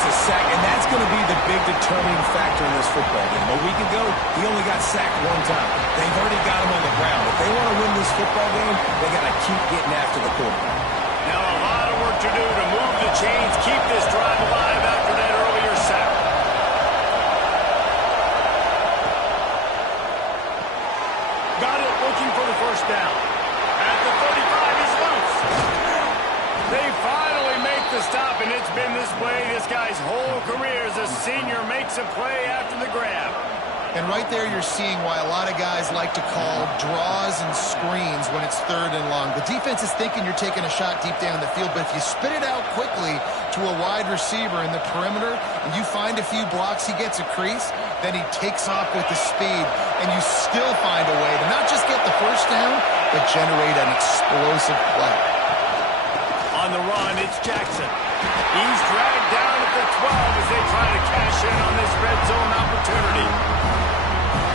gets a sack, and that's going to be the big determining factor in this football game. A week ago, he only got sacked one time. They've already got him on the ground. If they want to win this football game, they got to keep getting after the quarterback. Now a lot of work to do to move the chains, keep this drive alive after that earlier sack. Got it, looking for the first down. At the 35, he's loose. They finally make the stop, and it's been this way this guy's whole career as a senior makes a play after the grab. And right there you're seeing why a lot of guys like to call draws and screens when it's 3rd and long. The defense is thinking you're taking a shot deep down the field, but if you spit it out quickly to a wide receiver in the perimeter and you find a few blocks, he gets a crease, then he takes off with the speed, and you still find a way to not just get the first down, but generate an explosive play. On the run, it's Jackson. He's dragged down at the 12 as they try to cash in on this red zone opportunity.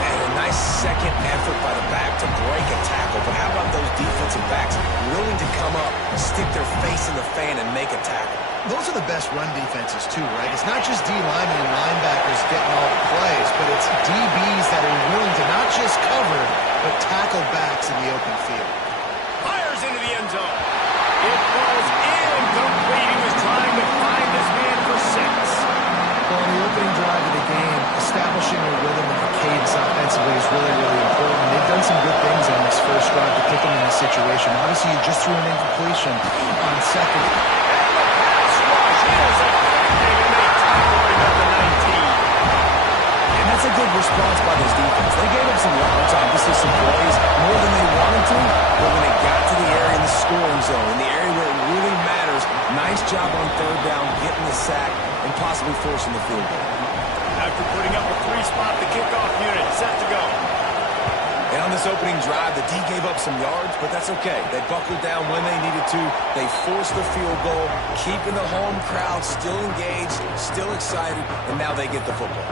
And a nice second effort by the back to break a tackle. But how about those defensive backs willing to come up, stick their face in the fan, and make a tackle? Those are the best run defenses, too, right? It's not just D linemen and linebackers getting all the plays, but it's DBs that are willing to not just cover, but tackle backs in the open field. Fires into the end zone. It falls incomplete. He was trying to find this man for 6. Well, in the opening drive of the game, establishing a rhythm and a cadence offensively is really, really important. They've done some good things on this first drive to put them in this situation. Obviously, you just threw an incompletion on second. And that's a good response by this defense. They gave up some yards, obviously some plays, more than they wanted to, but when it got to the area in the scoring zone, in the area where it really matters, nice job on 3rd down, getting the sack, and possibly forcing the field goal. After putting up a 3-spot, the kickoff unit set to go. And on this opening drive, the D gave up some yards, but that's okay. They buckled down when they needed to. They forced the field goal, keeping the home crowd still engaged, still excited, and now they get the football.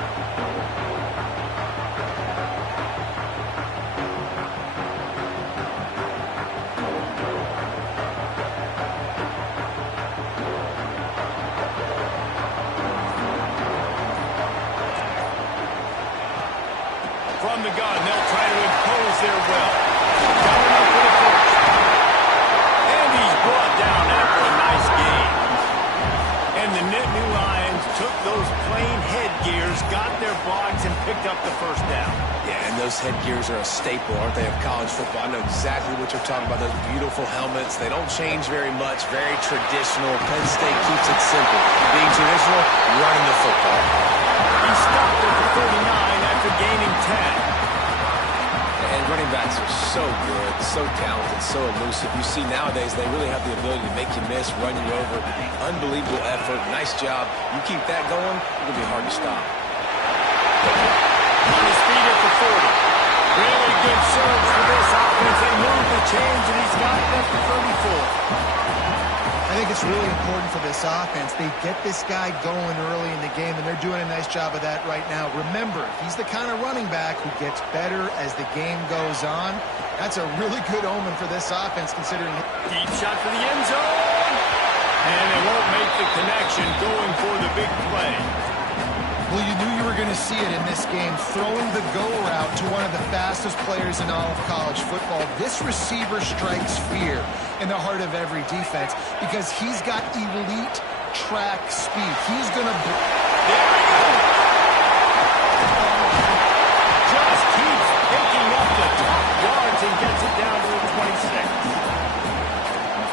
From the gun, they'll try to impose their will. Coming up with a first. And he's brought down after a nice game. And the Nittany Lions took those plain headgears, got their blocks, and picked up the first down. Yeah, and those headgears are a staple, aren't they, of college football? I know exactly what you're talking about, those beautiful helmets. They don't change very much, very traditional. Penn State keeps it simple. Being traditional, running the football. He stopped at the 39 after gaining 10. And running backs are so good, so talented, so elusive. You see nowadays they really have the ability to make you miss, run you over. Unbelievable effort. Nice job. You keep that going, it'll be hard to stop. On his feet at the 40. Really good surge for this offense. They move the chains, and he's got it at the 34. I think it's really important for this offense. They get this guy going early in the game, and they're doing a nice job of that right now. Remember, he's the kind of running back who gets better as the game goes on. That's a really good omen for this offense, considering... Deep shot for the end zone. And it won't make the connection, going for the big play. Well, you knew you were going to see it in this game, throwing the go route to one of the fastest players in all of college football. This receiver strikes fear in the heart of every defense because he's got elite track speed. He's going to... There we go! Just keeps picking up the top yards and gets it down to the 26.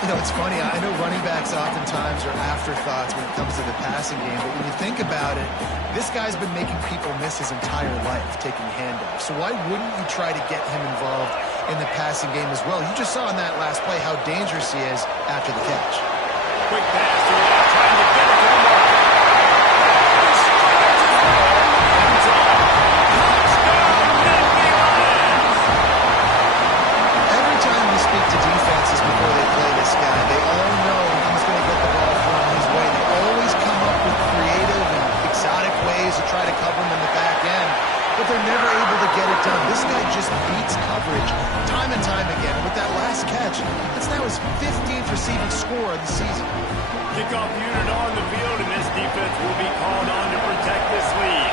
You know, it's funny. I know running backs oftentimes are afterthoughts when it comes to the passing game, but when you think about it, this guy's been making people miss his entire life taking handoffs. So why wouldn't you try to get him involved in the passing game as well? You just saw in that last play how dangerous he is after the catch. Quick pass to Watt, trying to get it to the mark. Every time we speak to defenses before they play this guy, they all know he's going to get the ball thrown his way. They always come up with creative and exotic ways to try to cover him in the back end, but they're never able to get it done. This guy just beats coverage time and time again. With that last catch, that's now his 15th receiving score of the season. Kickoff unit on the field, and this defense will be called on to protect this lead.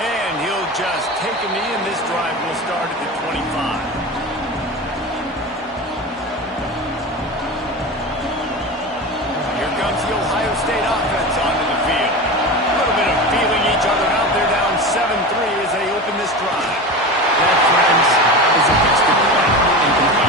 And he'll just take a knee, and this drive will start at the 25. Here comes the Ohio State offense onto the field. A little bit of feeling each other out. They're down 7-3 as they open this drive. That, friends, is a tested play in Kentucky.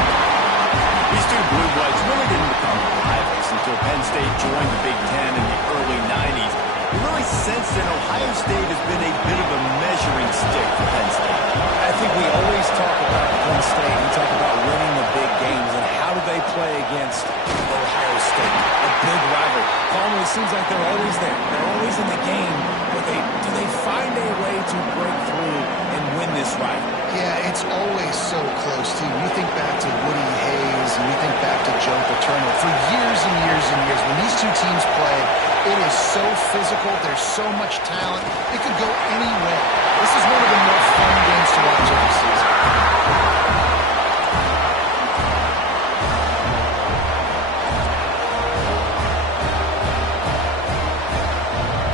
These two blue bloods really didn't become rivals until Penn State joined the Big Ten in the early 90s. You really sense that Ohio State has been a bit of a measuring stick for Penn State. I think we always talk about Penn State. We talk about winning the big games, and how do they play against Ohio State, a big rival. Palmer, it seems like they're always there. They're always in the game, but do they find a way to break through and win this rival? Yeah, it's always so close, too. You think back to Woody Hayes, and you think back to Joe Paterno. For years and years and years, when these two teams play, it is so physical. There's so much talent. It could go any way. This is one of the more fun games to watch every season.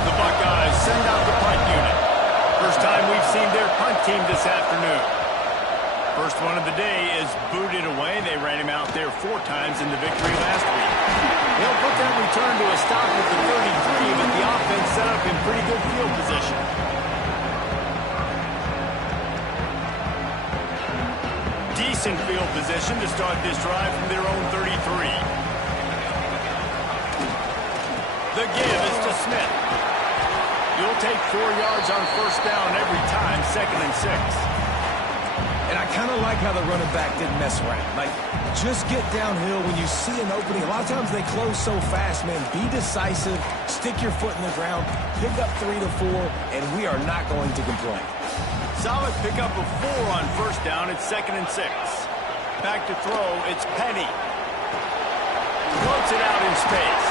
The Buckeyes send out the punt unit. First time we've seen their punt team this afternoon. First one of the day is booted away. They ran him out there 4 times in the victory last week. They'll put that return to a stop at the 33, but the offense set up in pretty good field position. Decent field position to start this drive from their own 33. The give is to Smith. You'll take 4 yards on first down every time, 2nd and 6. And I kind of like how the running back didn't mess around. Like, just get downhill when you see an opening. A lot of times they close so fast, man. Be decisive, stick your foot in the ground, pick up 3 to 4, and we are not going to complain. Solid pickup of 4 on first down. It's 2nd and 6. Back to throw. It's Penny. Floats it out in space.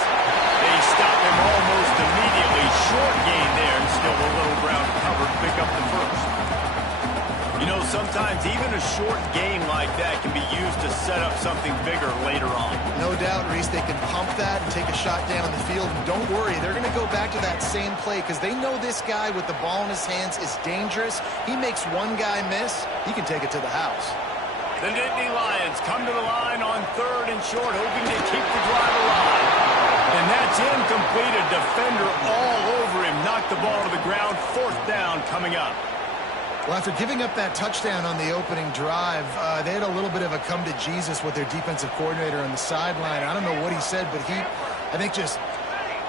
They stop him almost immediately. Short gain there, and still a little ground covered. Pick up the first. You know, sometimes even a short game like that can be used to set up something bigger later on. No doubt, Reese, they can pump that and take a shot down the field. And don't worry, they're going to go back to that same play because they know this guy with the ball in his hands is dangerous. He makes one guy miss, he can take it to the house. The Nittany Lions come to the line on 3rd and short, hoping to keep the drive alive. And that's incomplete. A defender all over him. Knocked the ball to the ground. 4th down coming up. Well, after giving up that touchdown on the opening drive, they had a little bit of a come to Jesus with their defensive coordinator on the sideline. I don't know what he said, but he, I think, just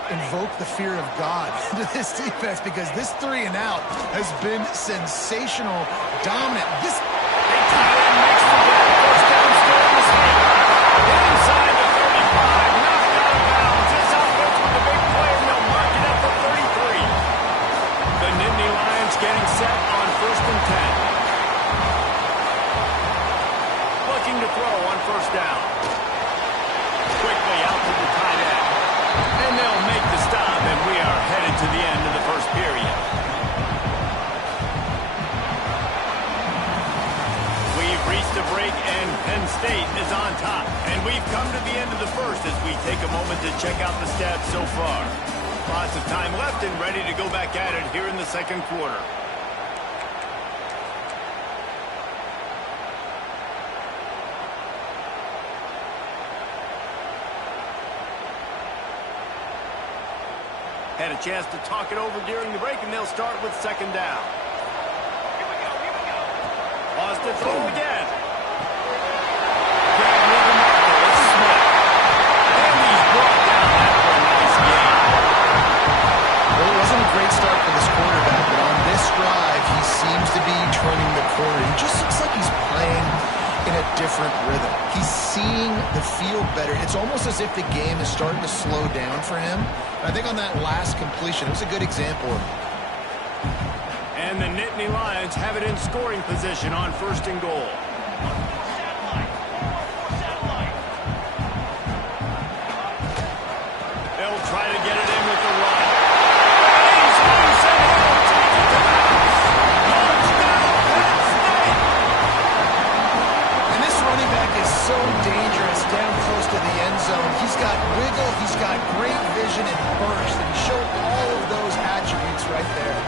invoked the fear of God into this defense because this 3 and out has been sensational, dominant. This big tight end makes the play. First down, still in the state. Inside the 35, knocked out of bounds. This offense with the big play, and they'll mark it up for 33. The Nittany Lions getting set on 1st and 10. Looking to throw on first down. Quickly out to the tight end. And they'll make the stop, and we are headed to the end of the first period. We've reached a break, and Penn State is on top. And we've come to the end of the first as we take a moment to check out the stats so far. Lots of time left and ready to go back at it here in the second quarter. Had a chance to talk it over during the break, and they'll start with 2nd down. Lost to throw again. Grab near the marker. It's Smith. And he's brought down after a nice gain. Well, it wasn't a great start for this quarterback, but on this drive, he seems to be turning the corner. He just looks like he's playing in a different rhythm. He's seeing the field better. It's almost as if the game is starting to slow down for him. I think on that last completion, it was a good example of it. And the Nittany Lions have it in scoring position on 1st and goal. They'll try to get it in with the run. He's loose and he'll take it to the house. Touchdown, Penn State! And this running back is so dangerous. the end zone. He's got wiggle, he's got great vision and burst, and he showed all of those attributes right there.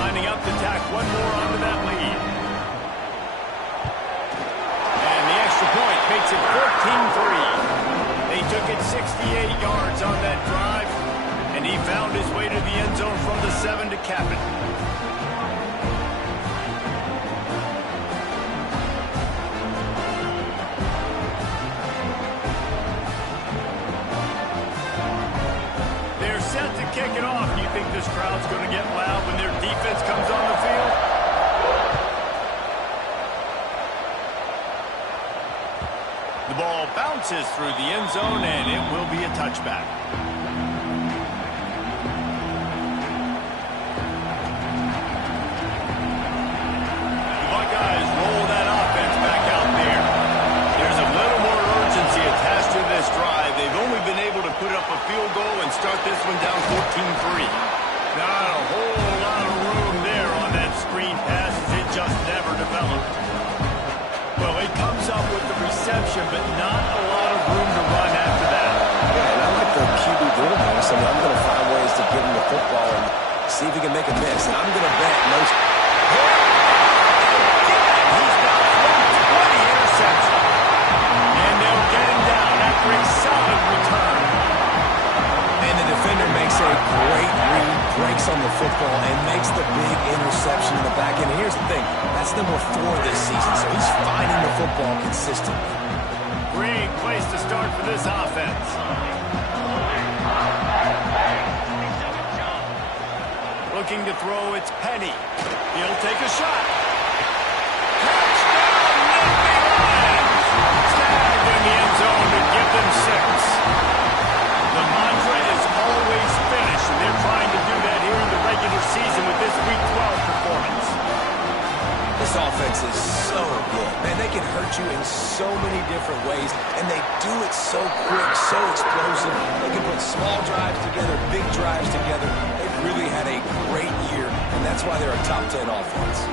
Lining up to tack one more onto that lead. And the extra point makes it 14-3. They took it 68 yards on that drive, and he found his way to the end zone from the 7 to cap it. They're set to kick it off. Do you think this crowd's going to get loud when their defense comes on the field? The ball bounces through the end zone, and it will be a touchback. The Buckeyes roll that offense back out there. There's a little more urgency attached to this drive. They've only been able to put up a field goal and start this one down 14-3. Not a whole lot of room there on that screen pass, as it just never developed. Well, it comes up with the reception, but not a lot of room to run after that. Yeah, and I like the QB doing this. I mean, I'm going to find ways to give him the football and see if he can make a miss. And I'm going to bet most... He's got 20 interception. And they'll get him down after a solid return. And the defender makes a great read, breaks on the football, and makes the big interception in the back end. And here's the thing, that's number 4 this season, so he's finding the football consistently. Great place to start for this offense. Looking to throw, it's Penny. He'll take a shot. Touchdown, Nittany Lions! Tagged in the end zone to give them 6. The mantra is always finish, and they're trying to do that here in the regular season with this Week 12 performance. This offense is so good. Man, they can hurt you in so many different ways, and they do it so quick, so explosive. They can put small drives together, big drives together. They've really had a great year, and that's why they're a top 10 offense.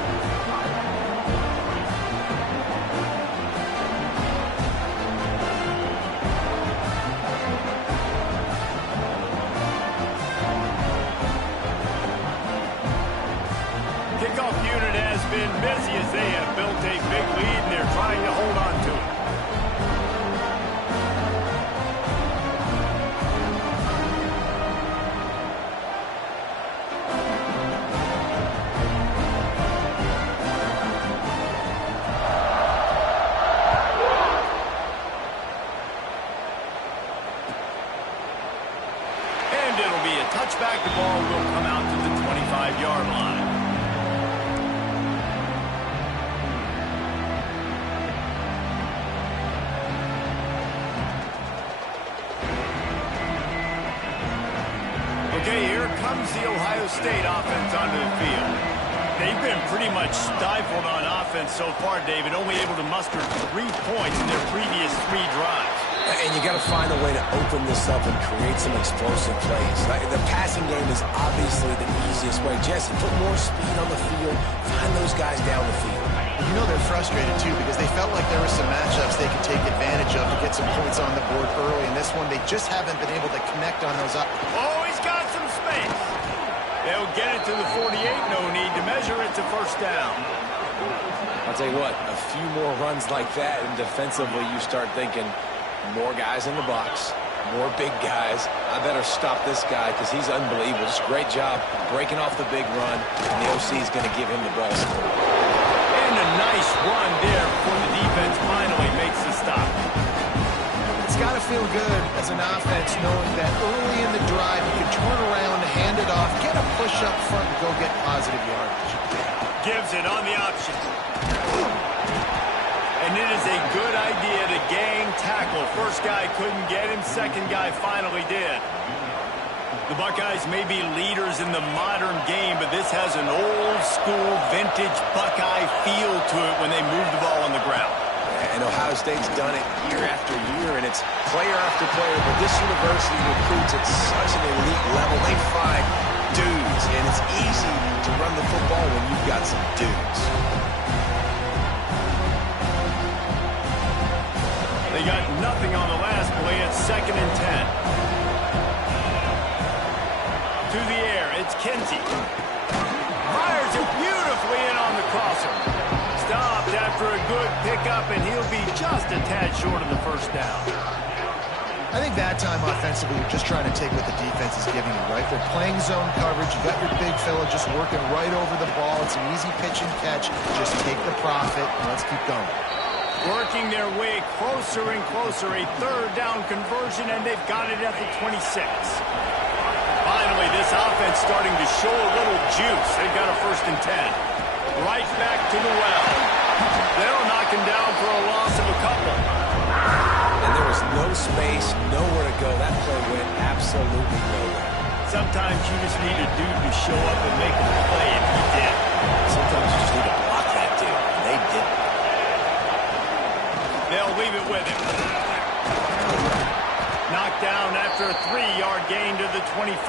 Kickoff unit has been busy as they have built a big lead, and they're trying to hold on to it. And it'll be a touchback. The ball will come out to the 25-yard line. Okay, here comes the Ohio State offense onto the field. They've been pretty much stifled on offense so far, David, only able to muster 3 points in their previous 3 drives. And you got to find a way to open this up and create some explosive plays. The passing game is obviously the easiest way. Jesse, put more speed on the field. Find those guys down the field. You know they're frustrated, too, because they felt like there were some matchups they could take advantage of to get some points on the board early. And this one, they just haven't been able to connect on those up. Oh, he's got some space. They'll get it to the 48. No need to measure it to first down. I'll tell you what, a few more runs like that, and defensively you start thinking, more guys in the box, more big guys. I better stop this guy because he's unbelievable. Just great job breaking off the big run, and the OC is going to give him the ball. And a nice run there before the defense finally makes the stop. It's got to feel good as an offense knowing that early in the drive you can turn around, hand it off, get a push up front, and go get positive yardage. Gives it on the option. And it is a good idea to gang tackle. First guy couldn't get him, second guy finally did. The Buckeyes may be leaders in the modern game, but this has an old-school, vintage Buckeye feel to it when they move the ball on the ground. And Ohio State's done it year after year, and it's player after player. But this university recruits at such an elite level. They find dudes, and it's easy to run the football when you've got some dudes. They got nothing on the last play. It's 2nd and 10. To the air, it's Kinsey. Fires it beautifully in on the crosser. Stopped after a good pickup, and he'll be just a tad short of the first down. I think that time offensively, you're just trying to take what the defense is giving you, right? They're playing zone coverage. You got your big fella just working right over the ball. It's an easy pitch and catch. Just take the profit, and let's keep going. Working their way closer and closer. A 3rd down conversion, and they've got it at the 26. Finally, this offense starting to show a little juice. They've got a 1st and 10. Right back to the well. They'll knock him down for a loss of a couple. And there was no space, nowhere to go. That play went absolutely nowhere. Sometimes you just need a dude to show up and make a play, and he did. Sometimes you just need to block that dude, and they didn't. They'll leave it with him. Knocked down after a 3-yard gain to the 25.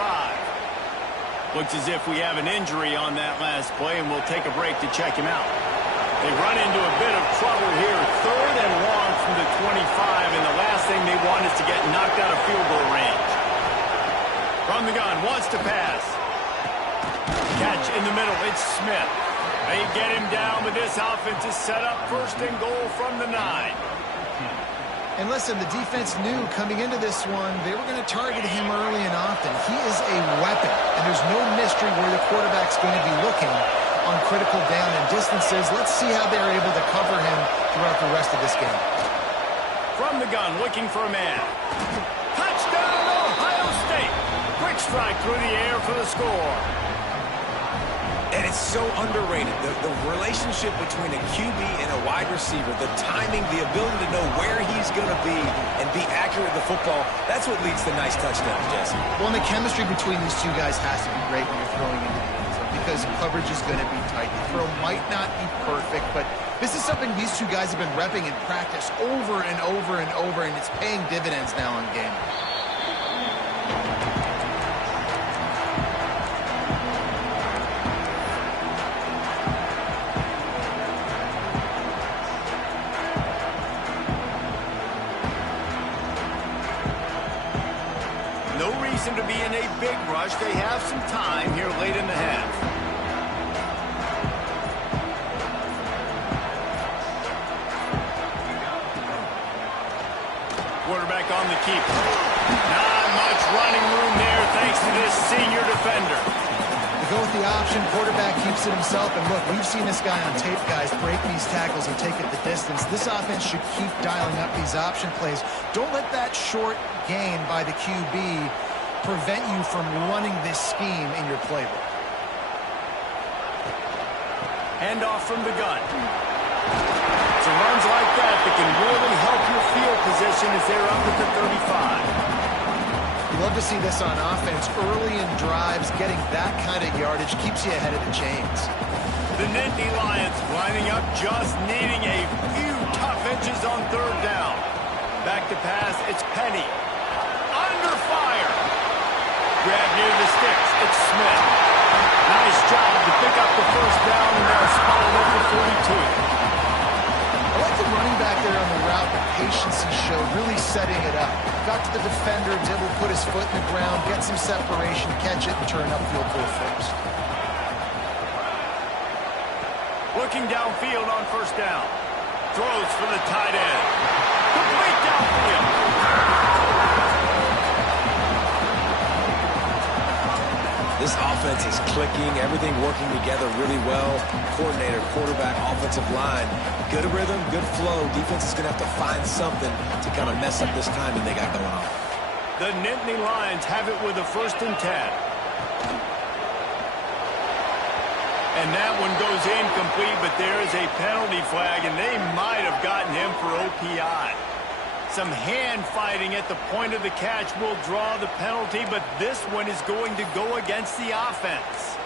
Looks as if we have an injury on that last play, and we'll take a break to check him out. They run into a bit of trouble here. 3rd and long from the 25, and the last thing they want is to get knocked out of field goal range. From the gun, wants to pass. Catch in the middle, it's Smith. They get him down, but this offense is set up 1st and goal from the 9. And listen, the defense knew coming into this one, they were going to target him early and often. He is a weapon, and there's no mystery where the quarterback's going to be looking on critical down and distances. Let's see how they're able to cover him throughout the rest of this game. From the gun, looking for a man. Touchdown, Ohio State. Quick strike through the air for the score. And it's so underrated. The relationship between a QB and a wide receiver, the timing, the ability to know where he's going to be and be accurate with the football, that's what leads to nice touchdowns, Jesse. Well, and the chemistry between these two guys has to be great when you're throwing into the end zone because coverage is going to be tight. The throw might not be perfect, but this is something these two guys have been repping in practice over and over and over, and it's paying dividends now in game. No reason to be in a big rush. They have some time here late in the half. Quarterback on the keep. Not much running room there thanks to this senior defender. They go with the option. Quarterback keeps it himself. And look, we've seen this guy on tape, guys, break these tackles and take it the distance. This offense should keep dialing up these option plays. Don't let that short gain by the QB prevent you from running this scheme in your playbook. Handoff from the gun. So runs like that can really help your field position as they're up at the 35. You love to see this on offense. Early in drives, getting that kind of yardage keeps you ahead of the chains. The Nittany Lions lining up, just needing a few tough inches on 3rd down. Back to pass, it's Penny. Under fire. Grab near the sticks, it's Smith. Nice job to pick up the 1st down, and they'll spot it up to 42. I like the running back there on the route, the patience he showed, really setting it up. Got to the defender, was able to put his foot in the ground, get some separation, catch it, and turn upfield for a 1st. Looking downfield on 1st down. Throws for the tight end. Complete downfield. This offense is clicking, everything working together really well. Coordinator, quarterback, offensive line. Good rhythm, good flow. Defense is going to have to find something to kind of mess up this timing they got going on. The Nittany Lions have it with a 1st and 10. And that one goes incomplete, but there is a penalty flag, and they might have gotten him for OPI. Some hand fighting at the point of the catch will draw the penalty, but this one is going to go against the offense.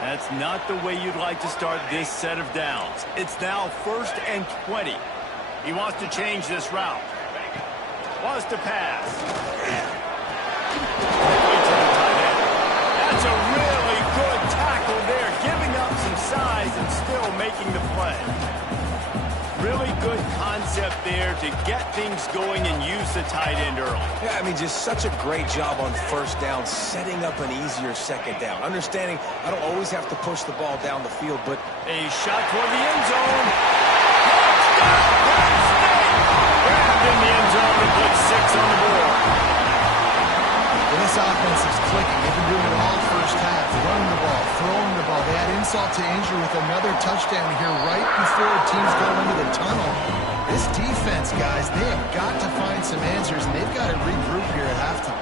That's not the way you'd like to start this set of downs. It's now 1st and 20. He wants to change this route. Wants to pass. That's a really good making the play. Really good concept there to get things going and use the tight end early. Yeah, I mean, just such a great job on first down, setting up an easier second down. Understanding I don't always have to push the ball down the field, but a shot toward the end zone. Grabbed in the end zone to put 6 on the board. Well, this offense is clicking. They've been doing it all first half. Running the ball, throwing the ball. They add insult to injury with another touchdown here right before teams go into the tunnel. This defense, guys, they have got to find some answers, and they've got to regroup here at halftime.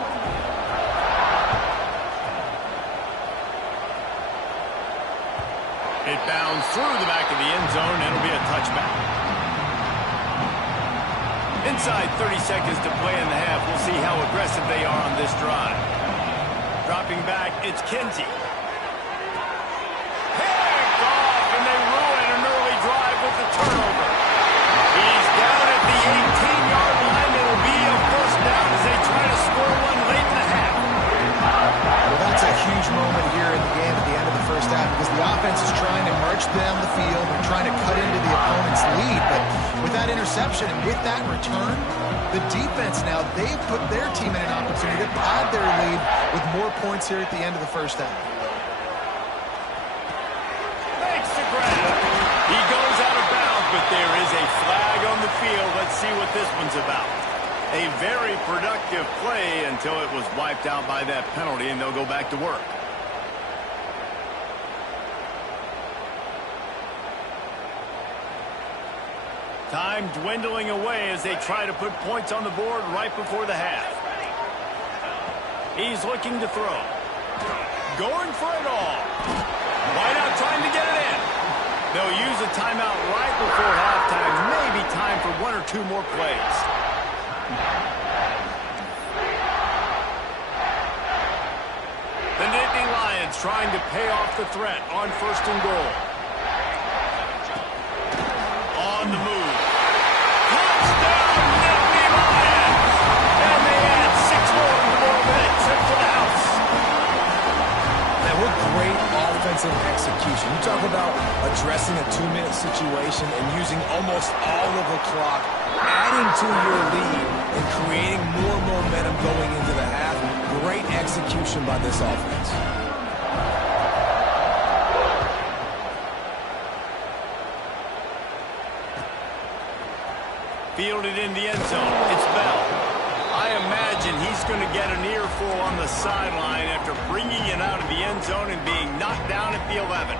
It bounds through the back of the end zone, and it'll be a touchback. Inside 30 seconds to play in the half. We'll see how aggressive they are on this drive. Dropping back, it's Kinsey. Picked off, and they ruin an early drive with the turnover. He's down at the 18-yard line. It'll be a first down as they try to score one late in the half. Well, that's a huge moment here in the game at the end of the first half because the offense is trying to march down the field and trying to cut into the opponent's lead. But with that interception and with that return, the defense now, they've put their team in an opportunity to pad their lead with more points here at the end of the first half. Makes the grab. He goes out of bounds, but there is a flag on the field. Let's see what this one's about. A very productive play until it was wiped out by that penalty, and they'll go back to work. Time dwindling away as they try to put points on the board right before the half. He's looking to throw. Going for it all. Wideout trying to get it in. They'll use a timeout right before halftime. Maybe time for 1 or 2 more plays. The Nittany Lions trying to pay off the threat on 1st and goal. On the move. Touchdown, Nittany Lions! And they add 6 more in the board with a trip to the house. man, what great offensive execution. You talk about addressing a 2-minute situation and using almost all of the clock, adding to your lead and creating more momentum going into the half. Great execution by this offense. Fielded in the end zone. It's Bell. I imagine he's going to get an earful on the sideline after bringing it out of the end zone and being knocked down at the 11.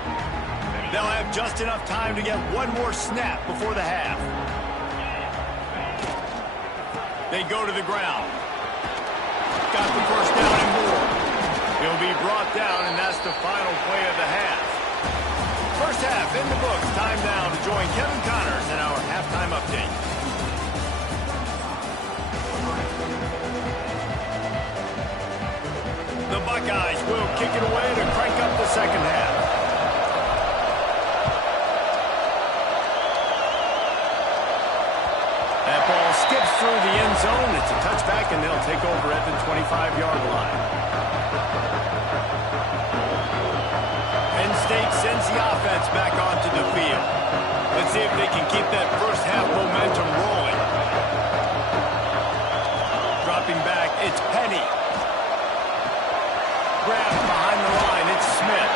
They'll have just enough time to get one more snap before the half. They go to the ground. Got the first down and more. He'll be brought down, and that's the final play of the half. First half in the books. Time now to join Kevin Connors in our halftime update. The Buckeyes will kick it away to crank up the second half. That ball skips through the end zone. It's a touchback, and they'll take over at the 25-yard line. Penn State sends the offense back onto the field. Let's see if they can keep that first half momentum rolling. Dropping back, it's Penny. Grabbed behind the line, it's Smith.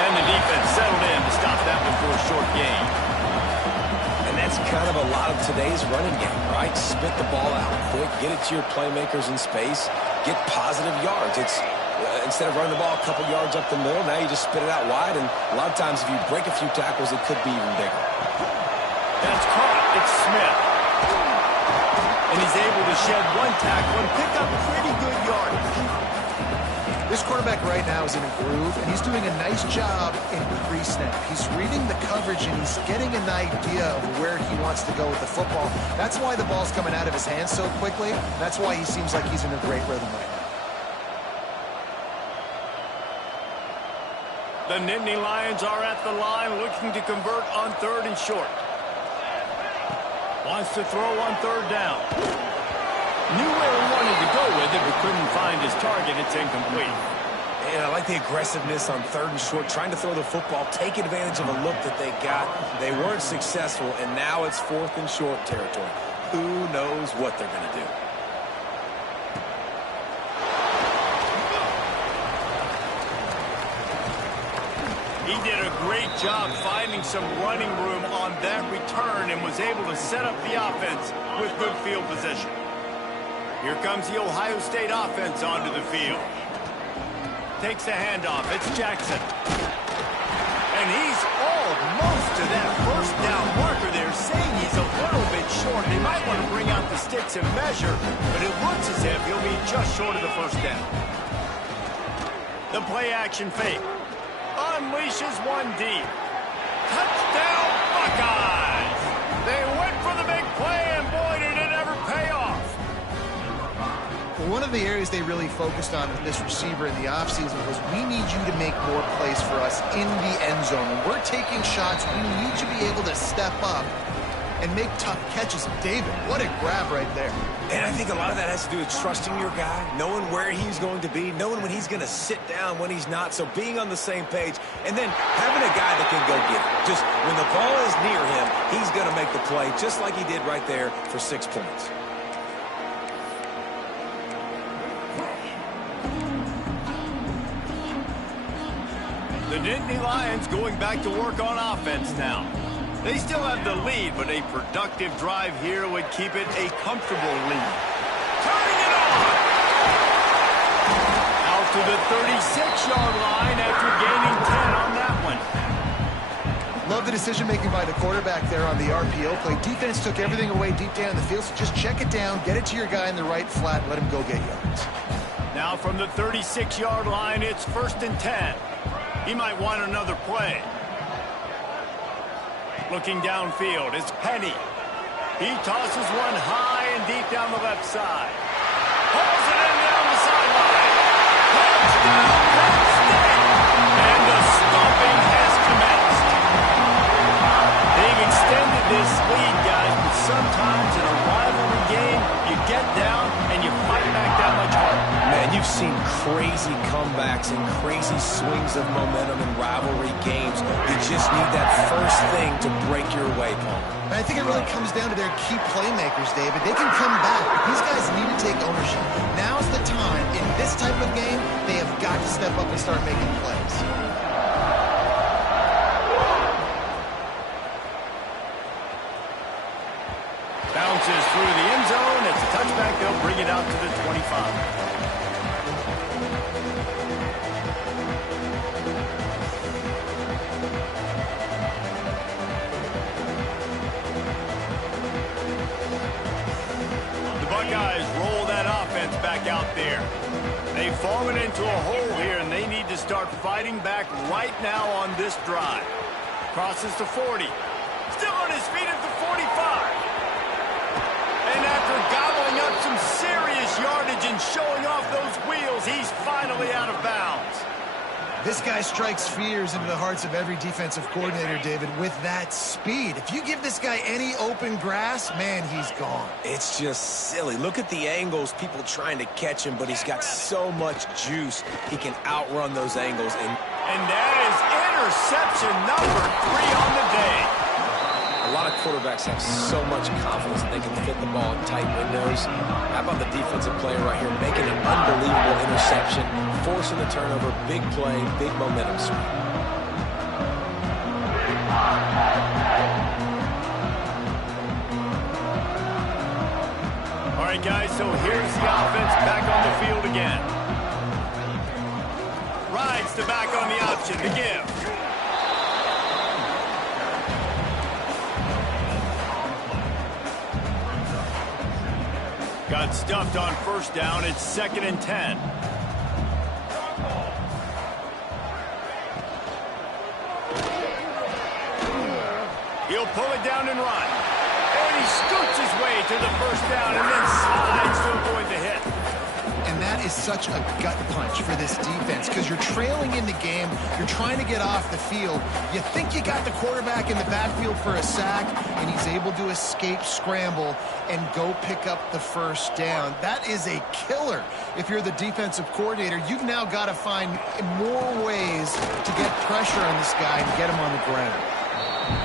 And the defense settled in to stop that one for a short gain. And that's kind of a lot of today's running game, right? Spit the ball out quick, get it to your playmakers in space, get positive yards. It's instead of running the ball a couple yards up the middle, now you just spit it out wide, and a lot of times if you break a few tackles, it could be even bigger. That's caught. It's Smith. And he's able to shed one tackle and pick up pretty good yardage. This quarterback right now is in a groove, and he's doing a nice job in pre-snap. He's reading the coverage, and he's getting an idea of where he wants to go with the football. That's why the ball's coming out of his hands so quickly. That's why he seems like he's in a great rhythm right now. The Nittany Lions are at the line looking to convert on 3rd and short. Wants to throw on 3rd down. Knew where he wanted to go with it, but couldn't find his target. It's incomplete. And I like the aggressiveness on 3rd and short, trying to throw the football, take advantage of a look that they got. They weren't successful, and now it's 4th and short territory. Who knows what they're going to do? He did a great job finding some running room on that return and was able to set up the offense with good field position. Here comes the Ohio State offense onto the field. Takes the handoff. It's Jackson. And he's almost to that first down marker there, saying he's a little bit short. They might want to bring out the sticks and measure, but it looks as if he'll be just short of the first down. The play action fake. Unleashes one deep. Touchdown, Buckeyes! They went for the big play, and boy, did it ever pay off. One of the areas they really focused on with this receiver in the offseason was we need you to make more plays for us in the end zone. When we're taking shots, we need you to be able to step up and make tough catches. David, what a grab right there. And I think a lot of that has to do with trusting your guy, knowing where he's going to be, knowing when he's going to sit down, when he's not. So being on the same page, and then having a guy that can go get it. Just when the ball is near him, he's going to make the play, just like he did right there for 6 points. The Nittany Lions going back to work on offense now. They still have the lead, but a productive drive here would keep it a comfortable lead. Turning it on! Out to the 36-yard line after gaining 10 on that one. Love the decision-making by the quarterback there on the RPO play. Defense took everything away deep down the field, so just check it down, get it to your guy in the right flat, let him go get yards. Now from the 36-yard line, it's 1st and 10. He might want another play. Looking downfield, it's Penny. He tosses one high and deep down the left side. Pulls it in down the sideline. Touchdown, Penn State! And the stomping has commenced. They've extended this lead, guys, but sometimes in a rivalry game, you get down and you fight back that much harder. Man, you've seen crazy comebacks and crazy swings of momentum in rivalry games. You just need that first thing to break your way, Paul. And I think it really comes down to their key playmakers, David. They can come back, but these guys need to take ownership. Now's the time. In this type of game, they have got to step up and start making plays. Bounces through the end zone. It's a touchback. They'll bring it out to the 25. Buckeyes roll that offense back out there. They've fallen into a hole here, and they need to start fighting back right now on this drive. Crosses to 40. Still on his feet at the 45. And after gobbling up some serious yardage and showing off those wheels, he's finally out of bounds. This guy strikes fears into the hearts of every defensive coordinator, David, with that speed. If you give this guy any open grass, man, he's gone. It's just silly. Look at the angles, people trying to catch him, but he's got so much juice. He can outrun those angles. And that is interception number 3 on the day. A lot of quarterbacks have so much confidence that they can fit the ball in tight windows. How about the defensive player right here making an unbelievable interception, forcing the turnover, big play, big momentum swing. All right, guys, so here's the offense back on the field again. Rides to back on the option to give. Got stuffed on first down. It's 2nd and 10. He'll pull it down and run. And he scoots his way to the first down and then slides to avoid the hit. And that That is such a gut punch for this defense because you're trailing in the game. You're trying to get off the field. You think you got the quarterback in the backfield for a sack, and he's able to escape scramble and go pick up the first down. That is a killer. If you're the defensive coordinator, you've now got to find more ways to get pressure on this guy and get him on the ground.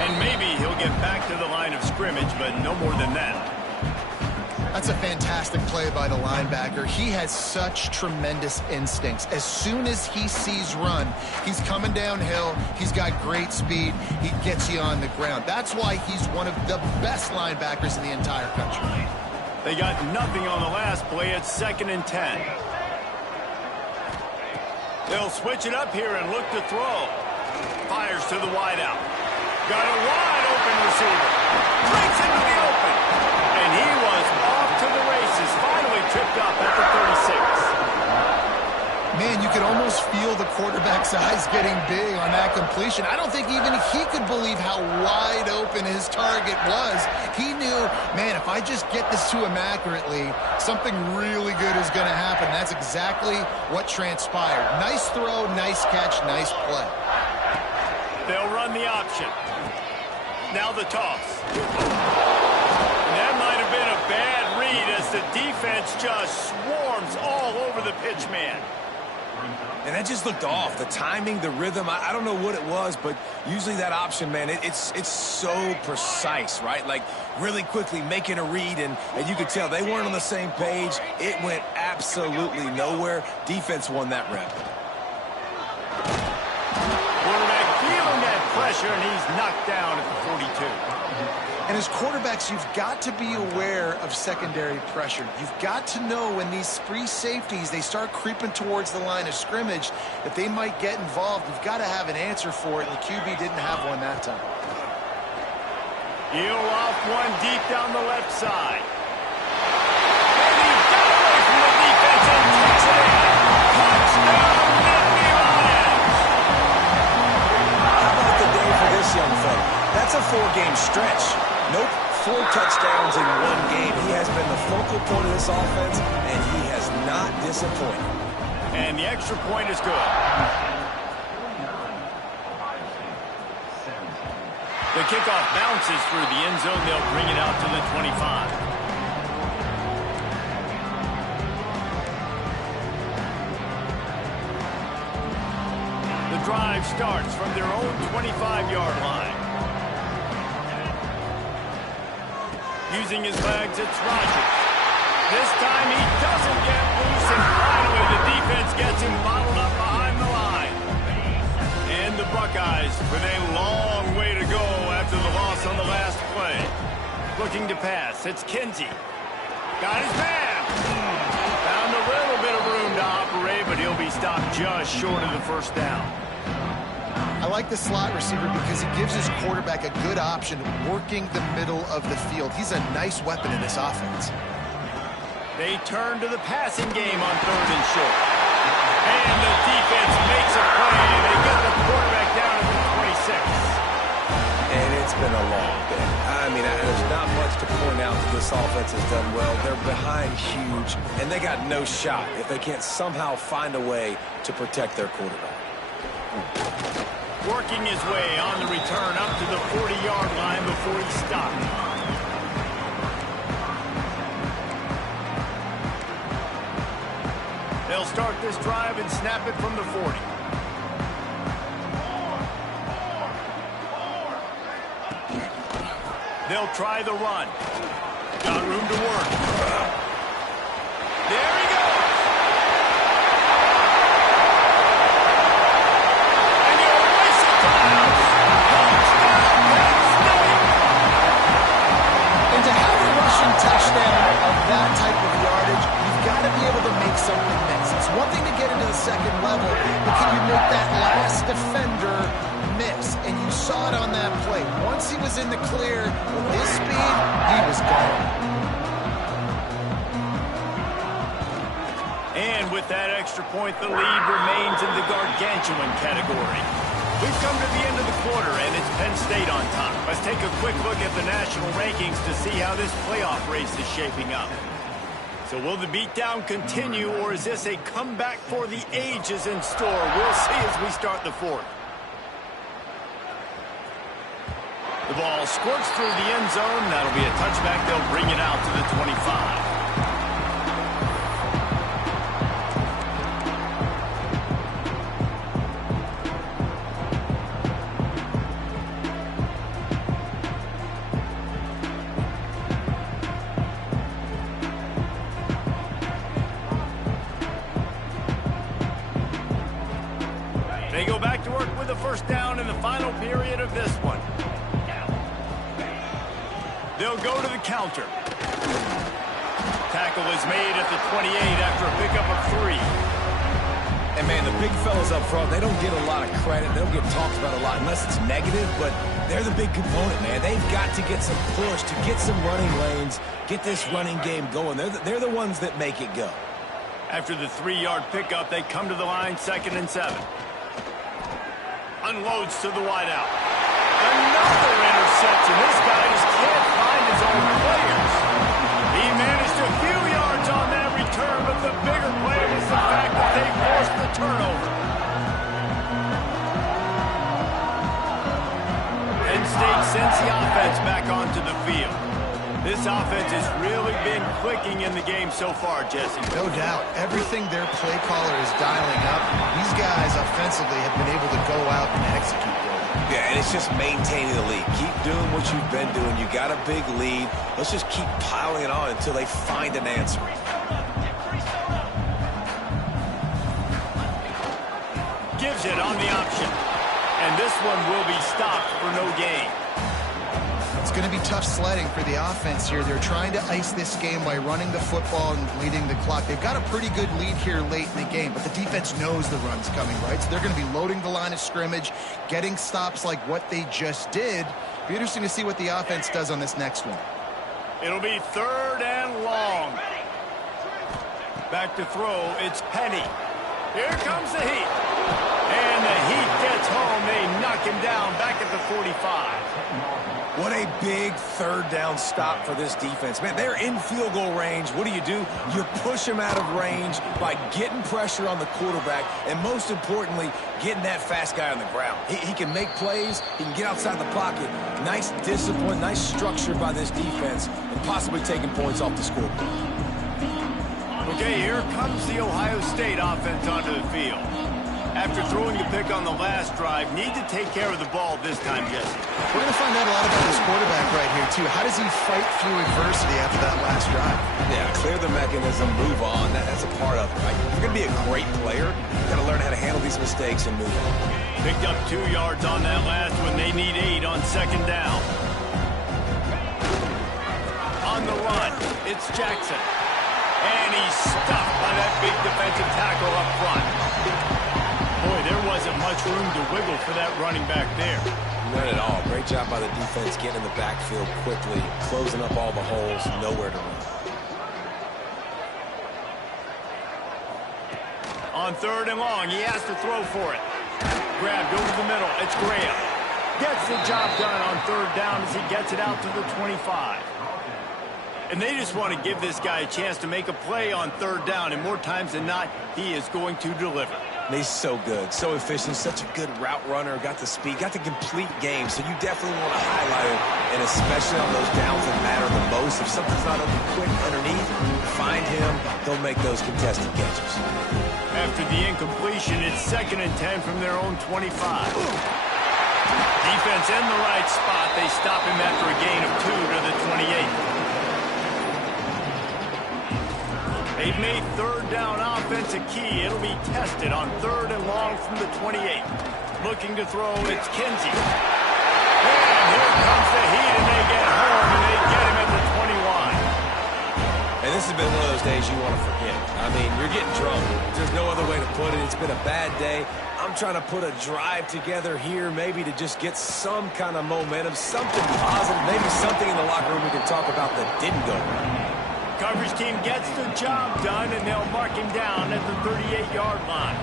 And maybe he'll get back to the line of scrimmage, but no more than that. That's a fantastic play by the linebacker. He has such tremendous instincts. As soon as he sees run, he's coming downhill. He's got great speed. He gets you on the ground. That's why he's one of the best linebackers in the entire country. They got nothing on the last play. It's 2nd and 10. They'll switch it up here and look to throw. Fires to the wideout. Got a wide open receiver. Breaks into the open. And he was off to the races. Finally tripped up at the 36. Man, you could almost feel the quarterback's eyes getting big on that completion. I don't think even he could believe how wide open his target was. He knew, man, if I just get this to him accurately, something really good is going to happen. That's exactly what transpired. Nice throw, nice catch, nice play. They'll run the option. Now the toss. That might have been a bad read as the defense just swarms all over the pitch man. And that just looked off. The timing, the rhythm, I don't know what it was, but usually that option, man, it's so precise, right? Like really quickly making a read, and you could tell they weren't on the same page. It went absolutely nowhere. Defense won that rep. Quarterback feeling that pressure, and he's knocked down at the 42. And as quarterbacks, you've got to be aware of secondary pressure. You've got to know when these free safeties, they start creeping towards the line of scrimmage, that they might get involved. You've got to have an answer for it, and the QB didn't have one that time. He'll off one deep down the left side. And he got away from the defense and takes it in. Touchdown, Nittany Lions! How about the day for this young fella? That's a 4-game stretch. Nope, 4 touchdowns in 1 game. He has been the focal point of this offense, and he has not disappointed. And the extra point is good. The kickoff bounces through the end zone. They'll bring it out to the 25. The drive starts from their own 25-yard line. Using his legs, it's Rodgers. This time he doesn't get loose, and finally the defense gets him bottled up behind the line. And the Buckeyes with a long way to go after the loss on the last play. Looking to pass, it's Kinsey. Got his man. Found a little bit of room to operate, but he'll be stopped just short of the first down. I like the slot receiver because he gives his quarterback a good option working the middle of the field. He's a nice weapon in this offense. They turn to the passing game on 3rd and short. And the defense makes a play. They get the quarterback down at the 26. And it's been a long day. I mean, there's not much to point out that this offense has done well. They're behind huge, and they got no shot if they can't somehow find a way to protect their quarterback. Working his way on the return up to the 40-yard line before he stopped. They'll start this drive and snap it from the 40. They'll try the run. Got room to work. There he goes. Touchdown of that type of yardage, you've got to be able to make something miss. It's one thing to get into the second level, but can you make that last defender miss? And you saw it on that play. Once he was in the clear with his speed, he was gone. And with that extra point, the lead remains in the gargantuan category. We've come to the end of the quarter, and it's Penn State on top. Let's take a quick look at the national rankings to see how this playoff race is shaping up. So will the beatdown continue, or is this a comeback for the ages in store? We'll see as we start the fourth. The ball squirts through the end zone. That'll be a touchback. They'll bring it out to the 25. They go back to work with a first down in the final period of this one. They'll go to the counter. Tackle is made at the 28 after a pickup of 3. And, man, the big fellas up front, they don't get a lot of credit. They don't get talked about a lot unless it's negative, but they're the big component, man. They've got to get some push, to get some running lanes, get this running game going. They're the ones that make it go. After the 3-yard pickup, they come to the line, 2nd and 7. Unloads to the wideout. Another interception. This guy just can't find his own players. He managed a few yards on that return, but the bigger play was the fact that they forced the turnover. Penn State sends the offense back onto the field. This offense has really been clicking in the game so far, Jesse. No doubt. Everything their play caller is dialing up, these guys offensively have been able to go out and execute. Yeah, and it's just maintaining the lead. Keep doing what you've been doing. You got a big lead. Let's just keep piling it on until they find an answer. Gives it on the option. And this one will be stopped for no gain. It's going to be tough sledding for the offense here. They're trying to ice this game by running the football and bleeding the clock. They've got a pretty good lead here late in the game, but the defense knows the run's coming, right? So they're going to be loading the line of scrimmage, getting stops like what they just did. Be interesting to see what the offense does on this next one. It'll be 3rd and long. Back to throw, it's Penny. Here comes the heat. And the heat gets home. They knock him down back at the 45. What a big 3rd down stop for this defense. Man, they're in field goal range. What do? You push them out of range by getting pressure on the quarterback and, most importantly, getting that fast guy on the ground. He can make plays. He can get outside the pocket. Nice discipline, nice structure by this defense, and possibly taking points off the scoreboard. Okay, here comes the Ohio State offense onto the field. After throwing the pick on the last drive, need to take care of the ball this time, Jesse. We're going to find out a lot about this quarterback right here, too. How does he fight through adversity after that last drive? Yeah, clear the mechanism, move on. That's a part of it, right? If you're going to be a great player, you've got to learn how to handle these mistakes and move on. Picked up 2 yards on that last one. They need 8 on 2nd down. On the run, it's Jackson. And he's stopped by that big defensive tackle up front. Boy, there wasn't much room to wiggle for that running back there. None at all. Great job by the defense getting in the backfield quickly, closing up all the holes, nowhere to run. On 3rd and long, he has to throw for it. Grabbed over the middle, it's Graham. Gets the job done on 3rd down as he gets it out to the 25. And they just want to give this guy a chance to make a play on 3rd down, and more times than not, he is going to deliver. He's so good, so efficient, such a good route runner, got the speed, got the complete game, so you definitely want to highlight it, and especially on those downs that matter the most. If something's not open quick underneath, find him, he'll make those contested catches. After the incompletion, it's 2nd and 10 from their own 25. Defense in the right spot. They stop him after a gain of 2 to the 28. They've made 3rd down offense a key. It'll be tested on 3rd and long from the 28. Looking to throw, it's Kinsey. And here comes the heat, and they get home, and they get him at the 21. And this has been one of those days you want to forget. I mean, you're getting drunk. There's no other way to put it. It's been a bad day. I'm trying to put a drive together here, maybe to just get some kind of momentum, something positive, maybe something in the locker room we can talk about that didn't go right. Coverage team gets the job done, and they'll mark him down at the 38-yard line.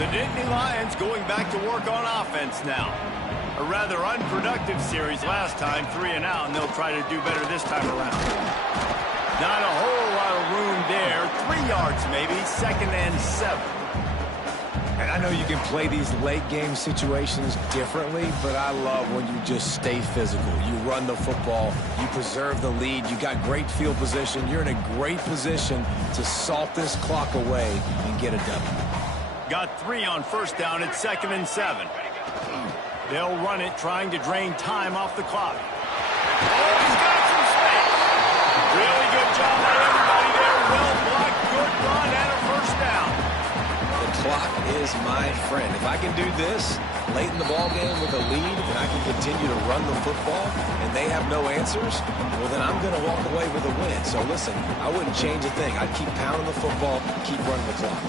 The Nittany Lions going back to work on offense now. A rather unproductive series last time, 3 and out, and they'll try to do better this time around. Not a whole lot of room there. 3 yards maybe, 2nd and 7. And I know you can play these late game situations differently, but I love when you just stay physical. You run the football, you preserve the lead, you got great field position, you're in a great position to salt this clock away and get a W. Got 3 on 1st down at 2nd and 7. They'll run it, trying to drain time off the clock. Oh, he's got some space. Really good job by everybody there. Well blocked, good run, and a 1st down. The clock is my friend. If I can do this late in the ball game with a lead and I can continue to run the football and they have no answers, well, then I'm going to walk away with a win. So listen, I wouldn't change a thing. I'd keep pounding the football, keep running the clock.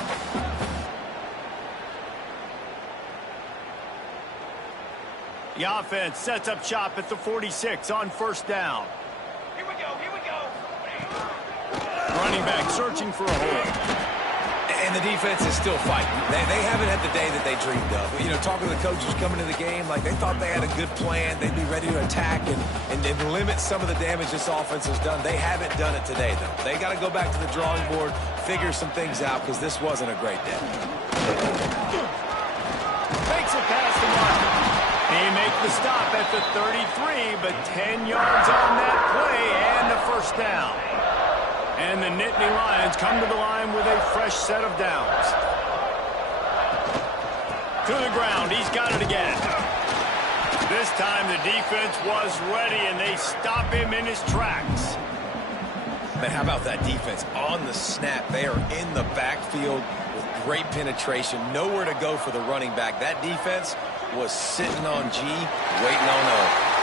The offense sets up shop at the 46 on 1st down. Here we go, here we go. Running back searching for a hole. And the defense is still fighting. They haven't had the day that they dreamed of. You know, talking to the coaches coming to the game, like they thought they had a good plan. They'd be ready to attack and limit some of the damage this offense has done. They haven't done it today, though. They got to go back to the drawing board, figure some things out, because this wasn't a great day. Makes it past the mark. He makes the stop at the 33, but 10 yards on that play and a 1st down. And the Nittany Lions come to the line with a fresh set of downs. To the ground, he's got it again. This time the defense was ready, and they stop him in his tracks. But how about that defense on the snap? They are in the backfield with great penetration, nowhere to go for the running back. That defense was sitting on G, waiting on O.